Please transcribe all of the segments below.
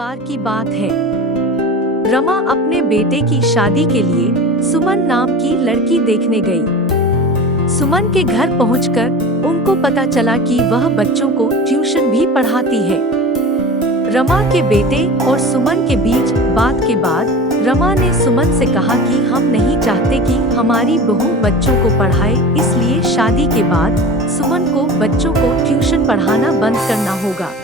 बार की बात है। रमा अपने बेटे की शादी के लिए सुमन नाम की लड़की देखने गई। सुमन के घर पहुंचकर उनको पता चला कि वह बच्चों को ट्यूशन भी पढ़ाती है। रमा के बेटे और सुमन के बीच बात के बाद रमा ने सुमन से कहा कि हम नहीं चाहते कि हमारी बहू बच्चों को पढ़ाए, इसलिए शादी के बाद सुमन को बच्चों को ट्यूशन पढ़ाना बंद करना होगा।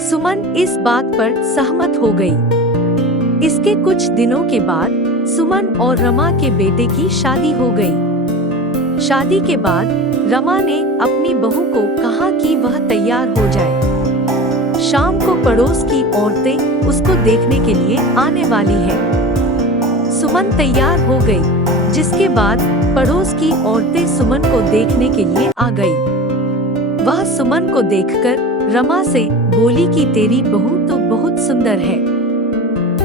सुमन इस बात पर सहमत हो गई। इसके कुछ दिनों के बाद सुमन और रमा के बेटे की शादी हो गई। शादी के बाद रमा ने अपनी बहू को कहा कि वह तैयार हो जाए। शाम को पड़ोस की औरतें उसको देखने के लिए आने वाली है। सुमन तैयार हो गई, जिसके बाद पड़ोस की औरतें सुमन को देखने के लिए आ गई। वह सुमन को देखकर रमा से बोली कि तेरी बहू तो बहुत सुंदर है।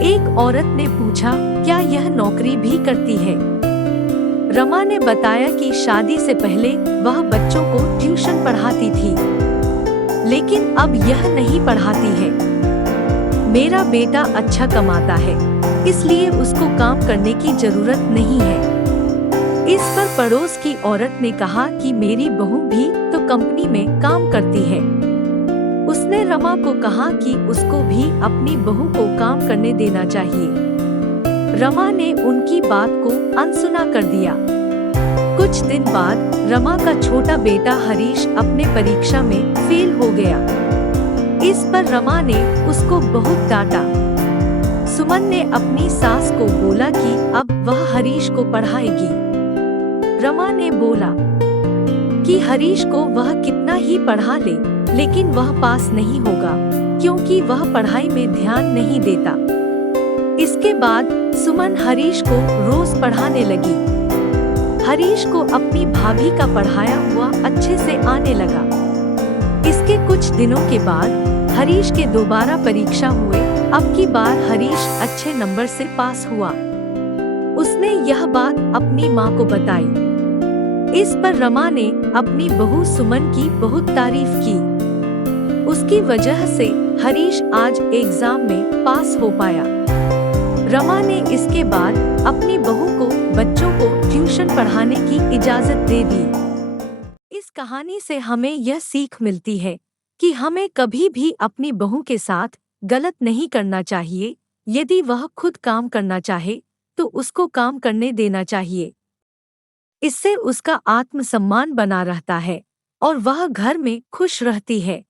एक औरत ने पूछा, क्या यह नौकरी भी करती है? रमा ने बताया कि शादी से पहले वह बच्चों को ट्यूशन पढ़ाती थी, लेकिन अब यह नहीं पढ़ाती है। मेरा बेटा अच्छा कमाता है, इसलिए उसको काम करने की जरूरत नहीं है। इस पर पड़ोस की औरत ने कहा कि मेरी बहू भी तो कंपनी में काम करती है। उसने रमा को कहा कि उसको भी अपनी बहू को काम करने देना चाहिए। रमा ने उनकी बात को अनसुना कर दिया। कुछ दिन बाद रमा का छोटा बेटा हरीश अपने परीक्षा में फेल हो गया। इस पर रमा ने उसको बहुत डांटा। सुमन ने अपनी सास को बोला कि अब वह हरीश को पढ़ाएगी। रमा ने बोला कि हरीश को वह कितना ही पढ़ा ले, लेकिन वह पास नहीं होगा, क्योंकि वह पढ़ाई में ध्यान नहीं देता। इसके बाद सुमन हरीश को रोज पढ़ाने लगी। हरीश को अपनी भाभी का पढ़ाया हुआ अच्छे से आने लगा। इसके कुछ दिनों के बाद हरीश के दोबारा परीक्षा हुए। अब की बार हरीश अच्छे नंबर से पास हुआ। उसने यह बात अपनी माँ को बताई। इस पर रमा ने अपनी बहू सुमन की बहुत तारीफ की। उसकी वजह से हरीश आज एग्जाम में पास हो पाया। रमा ने इसके बाद अपनी बहू को बच्चों को ट्यूशन पढ़ाने की इजाजत दे दी। इस कहानी से हमें यह सीख मिलती है कि हमें कभी भी अपनी बहू के साथ गलत नहीं करना चाहिए। यदि वह खुद काम करना चाहे तो उसको काम करने देना चाहिए। इससे उसका आत्मसम्मान बना रहता है और वह घर में खुश रहती है।